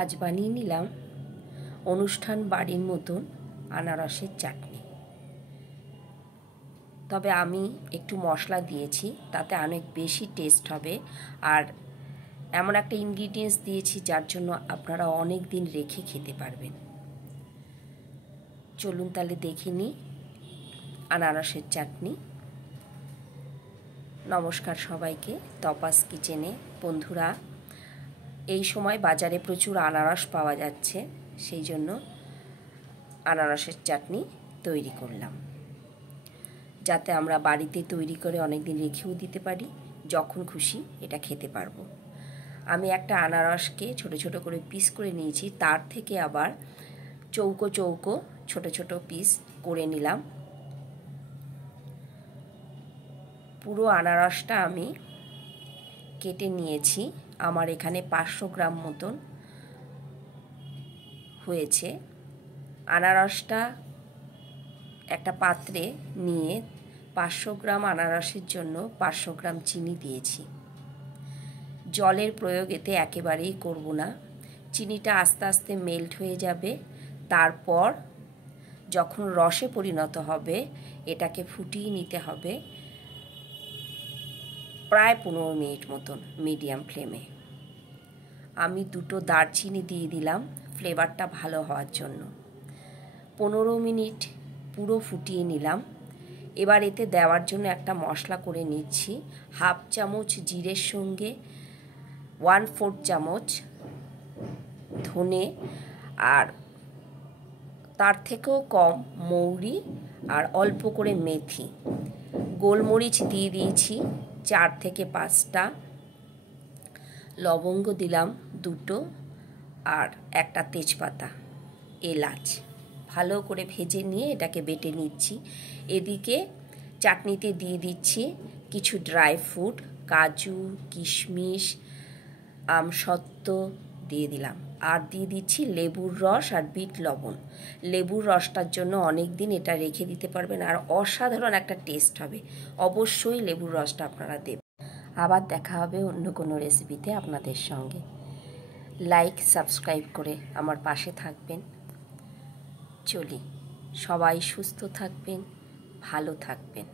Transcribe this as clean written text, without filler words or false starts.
আজ বানিয়ে নিলাম অনুষ্ঠান বাড়ির মতন আনারসের চাটনি। তবে আমি একটু মশলা দিয়েছি, তাতে অনেক বেশি টেস্ট হবে। আর এমন একটা ইনগ্রিডিয়েন্টস দিয়েছি যার জন্য আপনারা অনেক দিন রেখে খেতে পারবেন। চলুন তাহলে দেখে নিই আনারসের চাটনি। নমস্কার সবাইকে, তপাস কিচেনে। বন্ধুরা, এই সময় বাজারে প্রচুর আনারস পাওয়া যাচ্ছে, সেই জন্য আনারসের চাটনি তৈরি করলাম, যাতে আমরা বাড়িতে তৈরি করে অনেক দিন রেখেও দিতে পারি, যখন খুশি এটা খেতে পারবো। আমি একটা আনারসকে ছোট ছোট করে পিস করে নিয়েছি, তার থেকে আবার চৌকো চৌকো ছোট ছোট পিস করে নিলাম। পুরো আনারসটা আমি কেটে নিয়েছি। আমার এখানে 500 গ্রাম মতন হয়েছে। আনারসটা একটা পাত্রে নিয়ে 500 গ্রাম আনারসের জন্য 500 গ্রাম চিনি দিয়েছি। জলের প্রয়োগ এতে একেবারেই করব না। চিনিটা আস্তে আস্তে মেল্ট হয়ে যাবে। তারপর যখন রসে পরিণত হবে, এটাকে ফুটিয়ে নিতে হবে প্রায় 15 মিনিট মতন মিডিয়াম ফ্লেমে। আমি 2টো দারচিনি দিয়ে দিলাম ফ্লেভারটা ভালো হওয়ার জন্য। 15 মিনিট পুরো ফুটিয়ে নিলাম। এবার এতে দেওয়ার জন্য একটা মশলা করে নিচ্ছি। 1/2 চামচ জিরের সঙ্গে 1/4 চামচ ধনে, আর তার থেকেও কম মৌরি, আর অল্প করে মেথি। গোলমরিচ দিয়ে দিয়েছি 4 থেকে 5টা, লবঙ্গ দিলাম 2টো, আর একটা তেজপাতা, এলাচ। ভালো করে ভেজে নিয়ে এটাকে বেটে নিচ্ছি। এদিকে চাটনিতে দিয়ে দিচ্ছি কিছু ড্রাই ফ্রুট, কাজু, কিশমিশ, আমসত্ত্ব দিয়ে দিলাম, আর দিয়ে দিচ্ছি লেবুর রস আর বিট লবণ। লেবুর রসটার জন্য অনেক দিন এটা রেখে দিতে পারবেন, আর অসাধারণ একটা টেস্ট হবে। অবশ্যই লেবুর রসটা আপনারা দেবেন। আবার দেখা হবে অন্য কোনো রেসিপিতে আপনাদের সঙ্গে। লাইক সাবস্ক্রাইব করে আমার পাশে থাকবেন। চলি, সবাই সুস্থ থাকবেন, ভালো থাকবেন।